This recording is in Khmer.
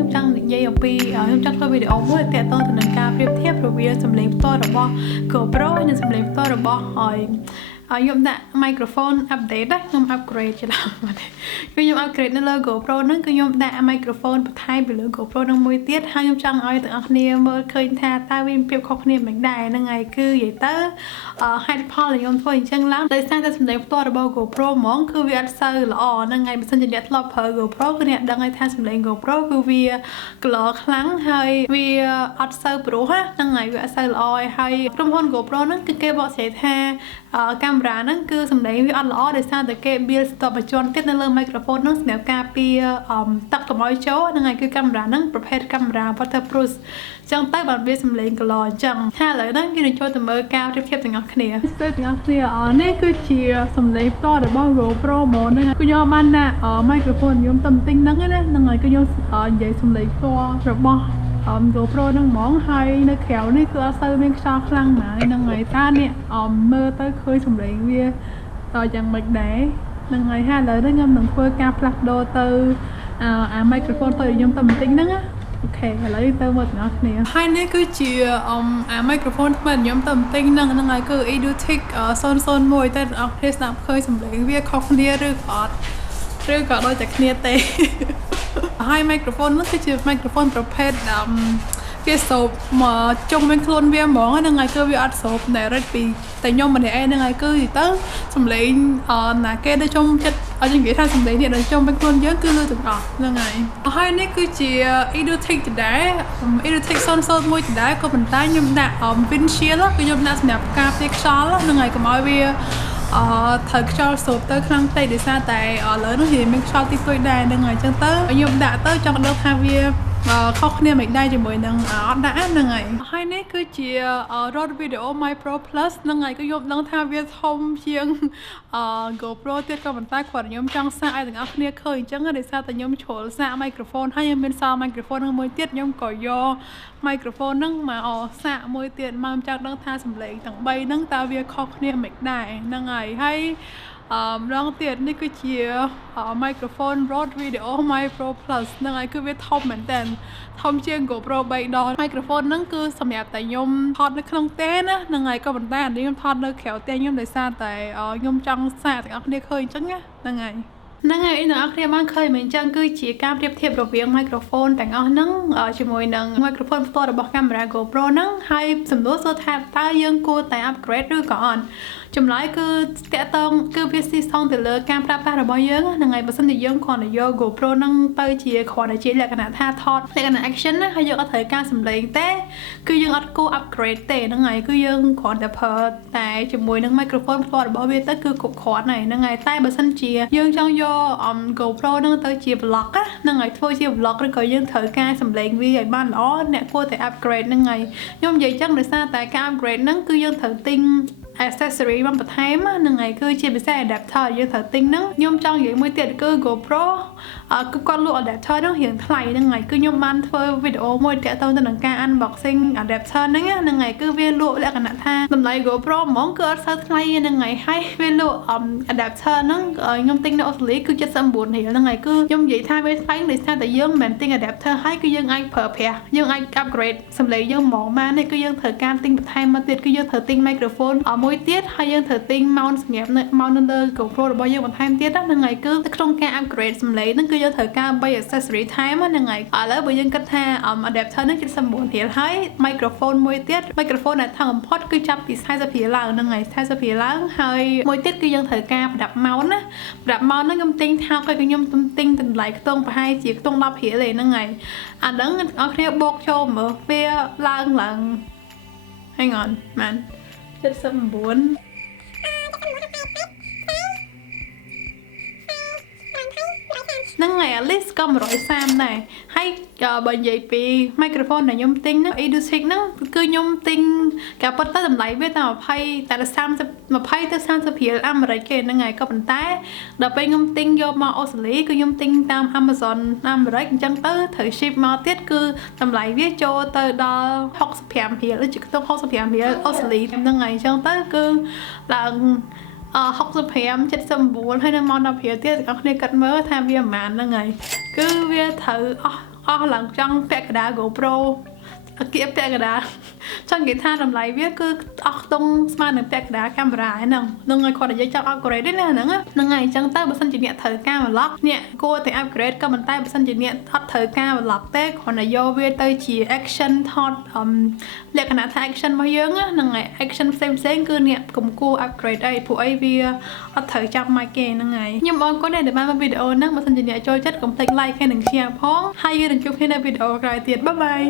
ខ្ញុំចង់និយាយអំពីខ្ញុំចង់ធ្វើវីដេអូមួយទាក់ទងទៅនឹងការប្រៀបធៀបរវាងសំឡេងផ្ទាល់របស់ GoPro និងសំឡេងផ្ទាល់របស់ខ្ញុំដាក់ microphone update ណាខ្ញុំ upgrade ច្រឡំមកទេគឺខ្ញុំ upgrade នៅលើ GoPro ហ្នឹងគឺខ្ញុំដាក់ microphone បន្ថែមពីលើ GoPro ហ្នឹងមួយទៀតហើយខ្ញុំចង់ឲ្យទាំងអស់គ្នាមើលឃើញថាតើវាមានភាពខុសគ្នាមិនដែរហ្នឹងហើយគឺនិយាយទៅហេតុផលដែលខ្ញុំធ្វើអញ្ចឹងឡើងដោយសារតែសំឡេងផ្ទាល់របស់ GoPro ហ្មងគឺវាអត់សូវល្អហ្នឹងហើយបើសិនជាអ្នកធ្លាប់ប្រើ GoPro គឺអ្នកដឹងហើយថាសំឡេង GoPro គឺវា color ខ្លាំងហើយវាអត់សូវព្រោះហ្នឹងហើយវាអត់សូវល្អហើយក្រុមហ៊ុន GoPro ហ្នឹងគឺគេបកស្រាយថាកាមេរ៉ាហ្នឹងគឺសំឡេងវាអត់ល្អដោយសារតែគេ build ស្ទប់បញ្ជាន់ទៀតនៅលើ microphone ហ្នឹងសម្រាប់ការពារទឹកកុំឲ្យចូលហ្នឹងហើយគឺកាមេរ៉ាហ្នឹងប្រភេទកាមេរ៉ា waterproof ចឹងទៅបានវាសំឡេង color អញ្ចឹងហើយឥឡូវហ្នឹងយើងនឹងចូលទៅមើលការប្រៀបធៀបទាំងអស់គ្នានេះគឺជាសំឡេងផ្ទាល់របស់ GoPro ហ្មងហ្នឹងគឺខ្ញុំបានដាក់ microphone ខ្ញុំទំទិញហ្នឹងណាហ្នឹងហើយគឺខ្ញុំនិយាយសំឡេងផ្ទាល់របស់ GoPro ហ្នឹងហ្មងហើយនៅក្រៅនេះគឺអត់សូវមានខ្យល់ខ្លាំងណាស់ហ្នឹងហើយតានេះមើលទៅឃើញសំឡេងវាយ៉ាងម៉េចដែរហ្នឹងហើយឥឡូវនេះខ្ញុំនឹងធ្វើការផ្លាស់ប្ដូរទៅអា microphone ទៅខ្ញុំទៅបន្តិចហ្នឹងណាអូខេឥឡូវទៅមើលទាំងអស់គ្នាហើយនេះគឺជាអា microphone ថ្មីខ្ញុំទៅបន្តិចហ្នឹងហើយគឺ Edutige 001តែអ្នកគ្នាស្ដាប់ឃើញសំឡេងវាខុសគ្នាឬក៏អត់ឬក៏ដូចតែគ្នាទេហើយ microphone ហ្នឹងគឺជា microphone ប្រភេទវាសោបមកចុងមានខ្លួនវាហ្មងហ្នឹងហើយគឺវាអត់សោប direct ពីតែខ្ញុំម្នាក់ឯងហ្នឹងហើយគឺទៅសំឡេងណាគេទៅចំចិត្តឲ្យនិយាយថាសំឡេងនេះដល់ចំមានខ្លួនយើងគឺលើទាំងអស់ហ្នឹងហើយនេះគឺជា Edutige ដែរ Edutige 001ដែរក៏ប៉ុន្តែខ្ញុំដាក់ Windshield គឺខ្ញុំដាក់សម្រាប់ការពារខ្យល់ហ្នឹងហើយកុំឲ្យវាត្រូវខ្យល់សូបទៅខ្លាំងពេកដោយសារតែឥឡូវនេះវាមានខ្យល់តិចតួចដែរហ្នឹងហើយអញ្ចឹងទៅខ្ញុំដាក់ទៅចង់ដឹងថាវាខុសគ្នាមិនដែរជាមួយនឹងអត់ដាក់ហ្នឹងហើយនេះគឺជា VideoMic Pro Plus ហ្នឹងហើយគឺខ្ញុំដឹងថាវាធំជាងGoPro ទៀតក៏ប៉ុន្តែគាត់ខ្ញុំចង់សាកឲ្យទាំងអស់គ្នាឃើញអញ្ចឹងដោយសារតែខ្ញុំជ្រុលសាក microphone ហើយខ្ញុំមានសល់ microphone ហ្នឹងមួយទៀតខ្ញុំក៏យក microphone ហ្នឹងមកសាកមួយទៀតមកចង់ដឹងថាសំឡេងទាំង3ហ្នឹងតើវាខុសគ្នាមិនដែរហ្នឹងហើយម្ដងទៀតនេះគឺជា microphone Rode VideoMic Pro Plus ហ្នឹងហើយគឺវាធំមែនតើធំជាង GoPro 3 ដង microphone ហ្នឹងគឺសម្រាប់តែខ្ញុំថតនៅក្នុងផ្ទះណាហ្នឹងហើយក៏ប៉ុន្តែអានេះខ្ញុំថតនៅក្រៅផ្ទះខ្ញុំដោយសារតែខ្ញុំចង់សាកទាំងអស់គ្នាឃើញអញ្ចឹងណាហ្នឹងហើយអ្នកនរគ្នាបានឃើញមែនចឹងគឺជាការប្រៀបធៀបរវាង microphone ទាំងអស់ហ្នឹងជាមួយនឹង microphone ផ្ទាល់របស់កាមេរ៉ា GoPro ហ្នឹងហើយសំណួរសួរថាតើយើងគួរតែ upgrade ឬក៏អត់ចម្លើយគឺតាក់ទងគឺវាស៊ីសងទៅលើការប្រើប្រាស់របស់យើងហ្នឹងហើយបើសិនជាយើងគ្រាន់តែយក GoPro ហ្នឹងទៅជាគ្រាន់តែជាលក្ខណៈថាថតលក្ខណៈ action ណាហើយយើងអត់ត្រូវការសំឡេងទេគឺយើងអត់គួរ upgrade ទេហ្នឹងហើយគឺយើងគ្រាន់តែប្រើតែជាមួយនឹង microphone ផ្ទាល់របស់វាទៅគឺគ្រប់គ្រាន់ហើយហ្នឹងហើយតែបើសិនជាយើងចង់យក GoPro ហ្នឹងទៅជា vlog ហ្នឹងហើយធ្វើជា vlog ឬក៏យើងត្រូវការសំឡេងវាឲ្យបានល្អអ្នកគួរតែ upgrade ហ្នឹងហើយខ្ញុំនិយាយចឹងដោយសារតែការ upgrade ហ្នឹងគឺយើងត្រូវទិញaccessory មកបន្ថែមហ្នឹងហើយគឺជាពិសេស adapter យើងត្រូវទិញហ្នឹងខ្ញុំចង់និយាយមួយទៀតគឺ GoPro គឺគាត់លក់ adapter ហ្នឹងរៀងថ្លៃហ្នឹងហើយគឺខ្ញុំបានធ្វើវីដេអូមួយទាក់ទងទៅនឹងការ unboxing adapter ហ្នឹងហើយគឺវាលក់លក្ខណៈថាតម្លៃ GoPro ហ្មងគឺអត់សូវថ្លៃហ្នឹងហើយវាលក់ adapter ហ្នឹងខ្ញុំទិញនៅអូស្ត្រាលីគឺ79រៀលហ្នឹងហើយគឺខ្ញុំនិយាយថាវាថ្លៃដោយសារតែយើងមិនមែនទិញ adapter ហើយគឺយើងអាចប្រើប្រាស់យើងអាច upgrade សំឡេងយើងហ្មងបាននេះគឺយើងត្រូវការទិញបន្ថែមមកទៀតគឺយើងត្រូវទិញ microphone មួយទៀតហើយយើងត្រូវទិញ mount សម្រាប់នៅ mount នៅលើ GoPro របស់យើងបន្ថែមទៀតហ្នឹងហើយគឺក្នុងការ upgrade សំឡេងហ្នឹងគឺយើងត្រូវការ3 accessory ថែមហ្នឹងហើយឥឡូវបើយើងគិតថា adapter ហ្នឹង79រៀលហើយ microphone មួយទៀត microphone ដែលថងបំផុតគឺចាប់ពី40រៀលឡើងហ្នឹងហើយ40រៀលឡើងហើយមួយទៀតគឺយើងត្រូវការប្រដាប់ mount ណាប្រដាប់ mount ហ្នឹងខ្ញុំទិញថោកហើយគឺខ្ញុំទិញតម្លៃខ្ទង់ប្រហែលជាខ្ទង់10រៀលទេហ្នឹងហើយអាហ្នឹងអ្នកនរគ្នាបូកចូលមើលវាឡើង hang on man 79ហ្នឹងហើយ at least ក៏130ដែរហើយបើនិយាយពី microphone ដែលខ្ញុំទិញហ្នឹង Edutige ហ្នឹងគឺខ្ញុំទិញគេប៉ុន្តែតម្លៃវាតែ20ទៅ30រៀលអាមេរិកគេហ្នឹងហើយក៏ប៉ុន្តែដល់ពេលខ្ញុំទិញយកមកអូស្ត្រាលីគឺខ្ញុំទិញតាម Amazon អាមេរិកអញ្ចឹងទៅត្រូវ ship មកទៀតគឺតម្លៃវាចូលទៅដល់65រៀលដូចជាខ្ទង់65រៀលអូស្ត្រាលីហ្នឹងហើយអញ្ចឹងទៅគឺឡើង65 79ហើយនឹងមក10រៀលទៀតអ្នកគ្នាគិតមើលថាវាប្រហែលហ្នឹងហើយគឺវាត្រូវអ ឡើងចង់ពាក់កណ្ដាល GoPro គៀបពាក់កណ្ដាលចង់និយាយថាតម្លៃវាគឺអស់ខ្ទង់ស្មើនឹងពាក់កណ្ដាលកាមេរ៉ាហ្នឹងហើយគាត់និយាយចង់ upgrade ទេណាហ្នឹងហើយអញ្ចឹងទៅបើសិនជាអ្នកត្រូវការ vlog អ្នកគួរតែ upgrade ក៏ប៉ុន្តែបើសិនជាអ្នកអត់ត្រូវការ vlog ទេគ្រាន់តែយកវាទៅជា action ថតលក្ខណៈថា action របស់យើងហ្នឹងហើយ action ផ្សេងគឺអ្នកកុំគួរ upgrade អីព្រោះអីវាអត់ត្រូវចាប់ mic ទេហ្នឹងហើយខ្ញុំអរគុណដែលបានមើលវីដេអូហ្នឹងបើសិនជាអ្នកចូលចិត្តកុំភ្លេច like ហើយនិង share ផងហើយយើងនឹងជួបគ្នានៅវីដេអូក្រោយទៀតបាយបាយ